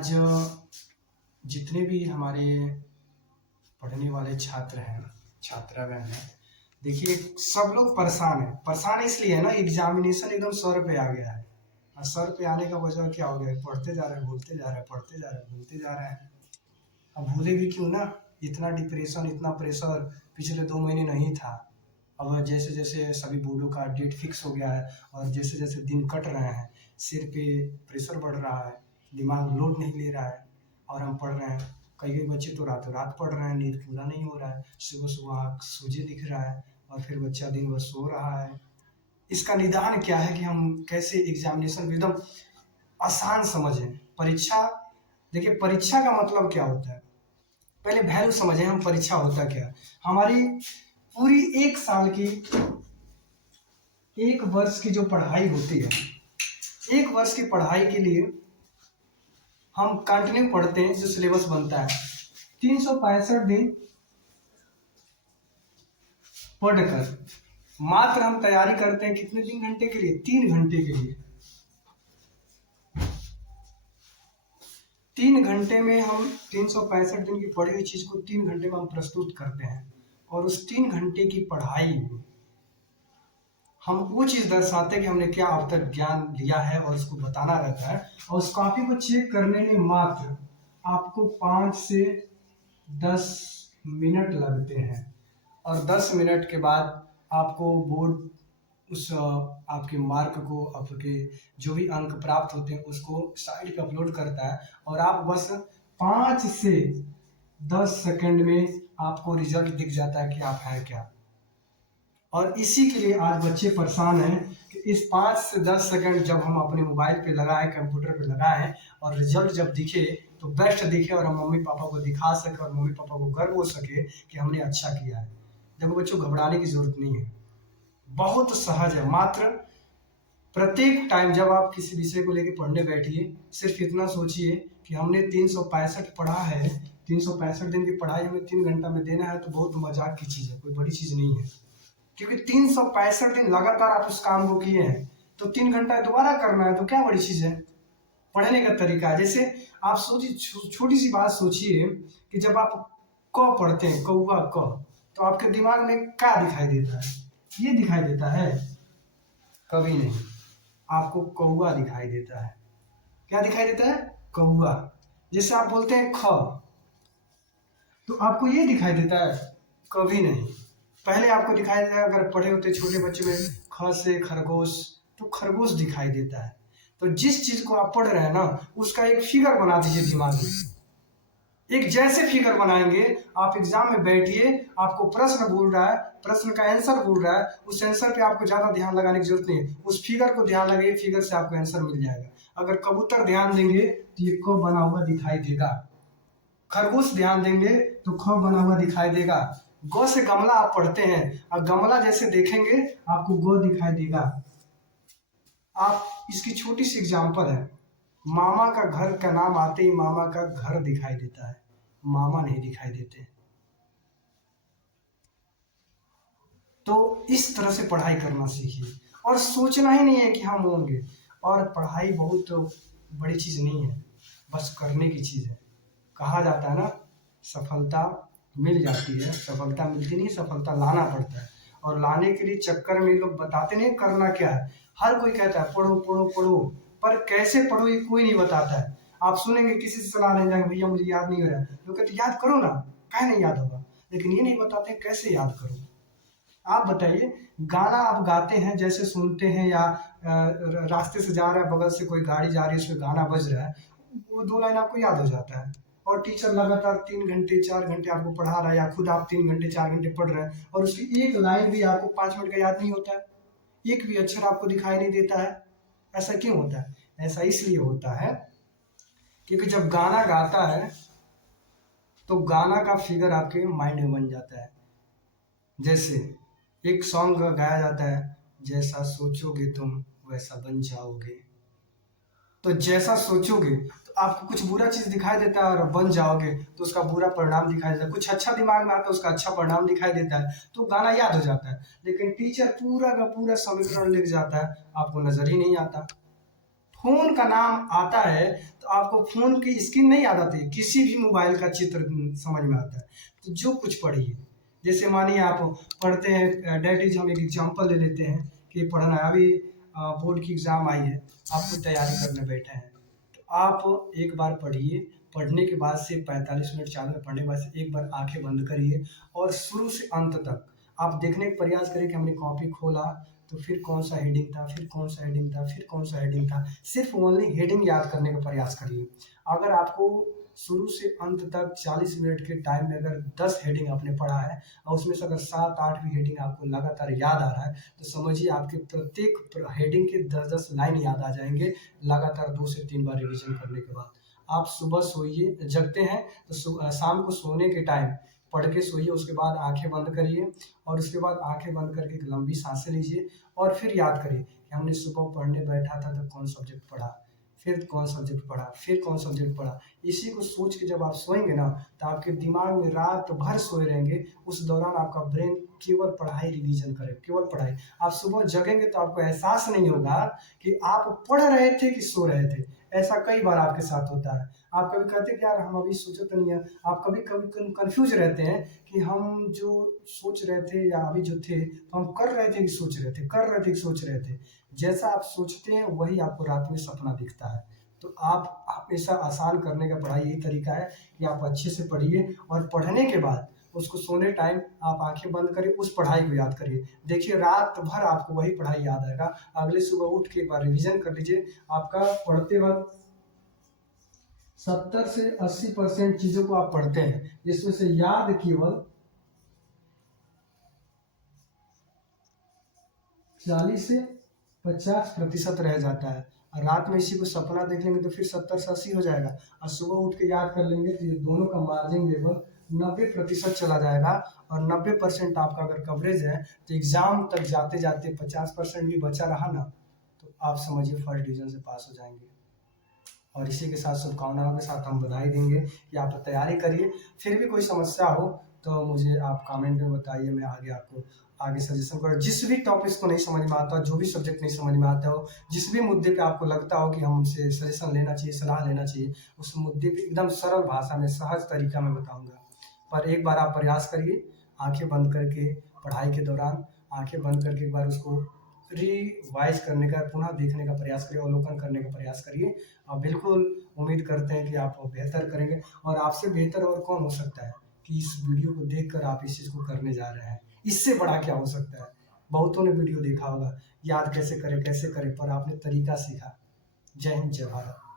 आज जितने भी हमारे पढ़ने वाले छात्र हैं, छात्रागण हैं, देखिए सब लोग परेशान हैं। परेशान इसलिए है ना, एग्जामिनेशन एकदम सर पे आ गया है। और सर पे आने का वजह क्या हो गया है? पढ़ते जा रहे हैं, भूलते जा रहे हैं, पढ़ते जा रहे हैं, भूलते जा रहे हैं। अब भूले भी क्यों ना, इतना डिप्रेशन, इतना प्रेशर पिछले 2 महीने नहीं था। अब जैसे जैसे सभी बोर्डों का डेट फिक्स हो गया है और जैसे जैसे दिन कट रहे हैं, सिर पे प्रेशर बढ़ रहा है, दिमाग लोड नहीं ले रहा है और हम पढ़ रहे हैं। कई कई बच्चे तो रातों रात पढ़ रहे हैं, नींद पूरा नहीं हो रहा है, सुबह सुबह आँख सूजे दिख रहा है और फिर बच्चा दिन भर सो रहा है। इसका निदान क्या है कि हम कैसे एग्जामिनेशन को एकदम आसान समझें? परीक्षा, देखिए परीक्षा का मतलब क्या होता है, पहले वैल्यू समझें हम। परीक्षा होता क्या है? हमारी पूरी 1 साल की, 1 वर्ष की जो पढ़ाई होती है, 1 वर्ष की पढ़ाई के लिए हम कंटिन्यू पढ़ते हैं। जो सिलेबस बनता है 365 दिन पढ़कर मात्र हम तैयारी करते हैं कितने 3 घंटे के लिए? 3 घंटे के लिए। 3 घंटे में हम 365 दिन की पढ़ी हुई चीज को 3 घंटे में हम प्रस्तुत करते हैं और उस 3 घंटे की पढ़ाई में हम वो चीज दर्शाते हैं कि हमने क्या अब तक ज्ञान लिया है और उसको बताना रहता है। और उस कॉपी को चेक करने में मात्र आपको 5 से 10 मिनट लगते हैं और 10 मिनट के बाद आपको बोर्ड उस आपके मार्क को, आपके जो भी अंक प्राप्त होते हैं उसको साइट पे अपलोड करता है और आप बस 5 से 10 सेकंड में आपको रिजल्ट दिख जाता है कि आप हैं क्या। और इसी के लिए आज बच्चे परेशान हैं कि इस 5 से 10 सेकंड जब हम अपने मोबाइल पे लगाएं, कंप्यूटर पे लगाएं और रिजल्ट जब दिखे तो बेस्ट दिखे और हम मम्मी पापा को दिखा सके और मम्मी पापा को गर्व हो सके कि हमने अच्छा किया है। देखो बच्चों, घबराने की जरूरत नहीं है, बहुत सहज है। मात्र प्रत्येक टाइम जब आप किसी विषय को लेकर पढ़ने बैठिए, सिर्फ इतना सोचिए कि हमने 365 पढ़ा है, 365 दिन की पढ़ाई हमें 3 घंटा में देना है, तो बहुत मजाक की चीज़ है, कोई बड़ी चीज़ नहीं है। क्योंकि 365 दिन लगातार आप उस काम को किए हैं तो 3 घंटा दोबारा करना है, तो क्या बड़ी चीज़ है? पढ़ने का तरीका है। जैसे आप सोचिए, छोटी सी बात सोचिए कि जब आप क पढ़ते हैं, कौवा क, तो आपके दिमाग में क्या दिखाई देता है? ये दिखाई देता है? कभी नहीं। आपको कौवा दिखाई देता है। क्या दिखाई देता है? कौवा। जैसे आप बोलते हैं ख, तो आपको ये दिखाई देता है? कभी नहीं। पहले आपको दिखाई देता है, अगर पढ़े होते छोटे बच्चे में ख से खरगोश, तो खरगोश दिखाई देता है। तो जिस चीज को आप पढ़ रहे हैं ना, उसका एक फिगर बना दीजिए दिमाग में। एक जैसे फिगर बनाएंगे, आप एग्जाम में बैठिए, आपको प्रश्न बोल रहा है, प्रश्न का आंसर बोल रहा है, उस आंसर पे आपको ज्यादा ध्यान लगाने की जरूरत नहीं है, उस फिगर को ध्यान लगाइए, फिगर से आपको आंसर मिल जाएगा। अगर कबूतर ध्यान देंगे तो ये क बना हुआ दिखाई देगा, खरगोश ध्यान देंगे तो ख बना हुआ दिखाई देगा। ग से गमला आप पढ़ते हैं और गमला जैसे देखेंगे आपको ग दिखाई देगा। आप इसकी छोटी सी एग्जांपल है, मामा का घर का नाम आते ही मामा का घर दिखाई देता है, मामा नहीं दिखाई देते। तो इस तरह से पढ़ाई करना सीखिए और सोचना ही नहीं है कि हम होंगे। और पढ़ाई बहुत बड़ी चीज नहीं है, बस करने की चीज है। कहा जाता है ना, सफलता मिल जाती है, सफलता मिलती नहीं, सफलता लाना पड़ता है। और लाने के लिए चक्कर में लोग बताते नहीं करना क्या है। हर कोई कहता है पढ़ो पढ़ो पढ़ो, पर कैसे पढ़ो ये कोई नहीं बताता है। आप सुनेंगे किसी से सलाह नहीं जाएंगे, भैया मुझे याद नहीं हो रहा है, लोग कहते याद करो ना, काहे नहीं याद होगा, लेकिन ये नहीं बताते कैसे याद करो। आप बताइए, गाना आप गाते हैं, जैसे सुनते हैं या रास्ते से जा रहा है, बगल से कोई गाड़ी जा रही है, उसमें गाना बज रहा है, वो 2 लाइन आपको याद हो जाता है। और टीचर लगातार 3 घंटे 4 घंटे आपको पढ़ा रहा है या खुद आप 3 घंटे 4 घंटे पढ़ रहे हैं और उसकी एक लाइन भी आपको 5 मिनट का याद नहीं होता है, एक भी अक्षर आपको दिखाई नहीं देता है। ऐसा क्यों होता है? ऐसा इसलिए होता है क्योंकि जब गाना गाता है तो गाना का फिगर आपके माइंड में बन जाता है। जैसे एक सॉन्ग गाया जाता है, जैसा सोचोगे तुम वैसा बन जाओगे। तो जैसा सोचोगे तो आपको कुछ बुरा चीज दिखाई देता है और बन जाओगे तो उसका बुरा परिणाम दिखाई देता है। कुछ अच्छा दिमाग में आता है, उसका अच्छा परिणाम दिखाई देता है, तो गाना याद हो जाता है। लेकिन टीचर पूरा का पूरा समीकरण लिख जाता है, आपको नजर ही नहीं आता। फोन का नाम आता है तो आपको फोन की स्क्रीन नहीं याद आती, किसी भी मोबाइल का चित्र समझ में आता है। तो जो कुछ पढ़िए, जैसे मानिए आप पढ़ते हैं, डैट इज हम एक एग्जांपल ले लेते हैं कि पढ़ना है, अभी बोर्ड की एग्जाम आई है, आप कोई तैयारी करने बैठे हैं, तो आप एक बार पढ़िए, पढ़ने के बाद से 45 मिनट चालू है, पढ़ने के बाद से एक बार आंखें बंद करिए और शुरू से अंत तक आप देखने का प्रयास करिए कि हमने कॉपी खोला तो फिर कौन सा हेडिंग था, फिर कौन सा हेडिंग था, फिर कौन सा हेडिंग था, सिर्फ ओनली हेडिंग याद करने का प्रयास करिए। अगर आपको शुरू से अंत तक 40 मिनट के टाइम में अगर 10 हेडिंग आपने पढ़ा है और उसमें से अगर 7-8 भी हेडिंग आपको लगातार याद आ रहा है, तो समझिए आपके प्रत्येक हेडिंग के 10-10 लाइन याद आ जाएंगे लगातार 2 से 3 बार रिवीजन करने के बाद। आप सुबह सोइए, जगते हैं तो शाम को सोने के टाइम पढ़ के सोइए, उसके बाद आंखें बंद करिए और उसके बाद आंखें बंद करके एक लंबी सांसें लीजिए और फिर याद करिए कि हमने सुबह पढ़ने बैठा था तो कौन सब्जेक्ट पढ़ा, फिर कौन सब्जेक्ट पढ़ा, फिर कौन सब्जेक्ट पढ़ा। इसी को सोच के जब आप सोएंगे ना, तो आपके दिमाग में रात भर सोए रहेंगे, उस दौरान आपका ब्रेन केवल पढ़ाई रिवीजन करे, केवल पढ़ाई। आप सुबह जगेंगे तो आपको एहसास नहीं होगा कि आप पढ़ रहे थे कि सो रहे थे। ऐसा कई बार आपके साथ होता है। आप कभी कहते हैं कि यार हम अभी सोचे तो नहीं है, आप कभी कभी कंफ्यूज रहते हैं कि हम जो सोच रहे थे या अभी जो थे, तो हम कर रहे थे कि सोच रहे थे, कर रहे थे कि सोच रहे थे। जैसा आप सोचते हैं वही आपको रात में सपना दिखता है। तो आप हमेशा आसान करने का पढ़ाई यही तरीका है कि आप अच्छे से पढ़िए और पढ़ने के बाद उसको सोने टाइम आप आंखें बंद करिए, उस पढ़ाई को याद करिए। देखिए रात भर आपको वही पढ़ाई याद आएगा। अगले सुबह उठ के एक बार रिवीजन कर लीजिए, आपका पढ़ते वक्त 70 से 80% चीजों को आप पढ़ते हैं, जिसमें से याद केवल 40 से 50% रह जाता है। और रात में इसी को सपना देख लेंगे तो फिर 70 से 80 हो जाएगा और सुबह उठ के याद कर लेंगे तो ये दोनों का मार्जिन लेवल 90% चला जाएगा। और 90% आपका अगर कवरेज है तो एग्जाम तक जाते जाते 50% भी बचा रहा ना, तो आप समझिए फर्स्ट डिवीजन से पास हो जाएंगे। और इसी के साथ शुभकामनाओं के साथ हम बधाई देंगे कि आप तैयारी करिए। फिर भी कोई समस्या हो तो मुझे आप कमेंट में बताइए, मैं आगे आपको आगे सजेशन करूँ। जिस भी टॉपिक्स को नहीं समझ में आता, जो भी सब्जेक्ट नहीं समझ में आता हो, जिस भी मुद्दे पे आपको लगता हो कि हमसे सजेशन लेना चाहिए, सलाह लेना चाहिए, उस मुद्दे पे एकदम सरल भाषा में सहज तरीका में बताऊंगा। पर एक बार आप प्रयास करिए, आंखें बंद करके पढ़ाई के दौरान आंखें बंद करके एक बार उसको रिवाइज करने का, पुनः देखने का प्रयास करिए, अवलोकन करने का प्रयास करिए। बिल्कुल उम्मीद करते हैं कि आप बेहतर करेंगे और आपसे बेहतर और कौन हो सकता है कि इस वीडियो को देखकर आप इस चीज़ को करने जा रहे हैं। इससे बड़ा क्या हो सकता है। बहुतों ने वीडियो देखा होगा याद कैसे करें कैसे करें, पर आपने तरीका सीखा। जय हिंद, जय भारत।